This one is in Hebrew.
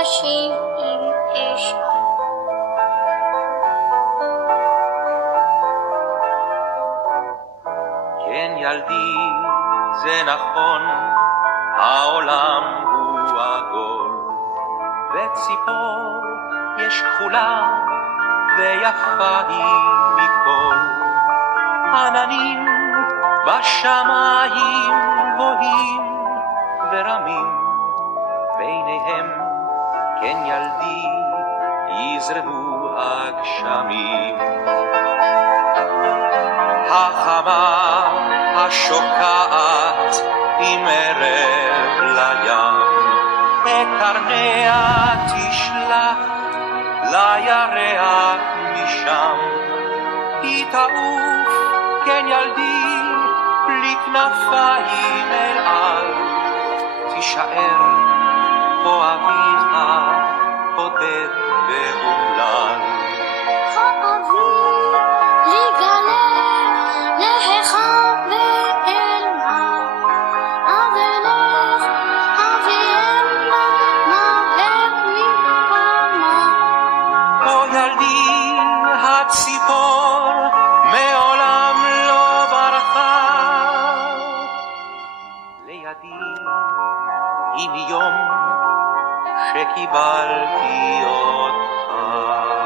חשים עם אש. כן ילדי, זה נכון, העולם הוא עגול, וציפור יש כחולה, ויפה היא מכל. עננים בשמיים גבוהים ורמים, ביניהם, כן ילדי, יזרמו הגשמים. החמה השוקעת עם ערב לים, את קרניה תשלח לירח משם. היא תעוף, כן ילדי, בלי כנפיים אל על, תישאר פה אביך בודד ואומלל. האוויר לגלה להיכן ואל מה, אז אלך אביאנה מהר מפעמה. פה ילדי, הציפור מעולם לא ברחה, לידי היא מיום שקיבלתי אותך.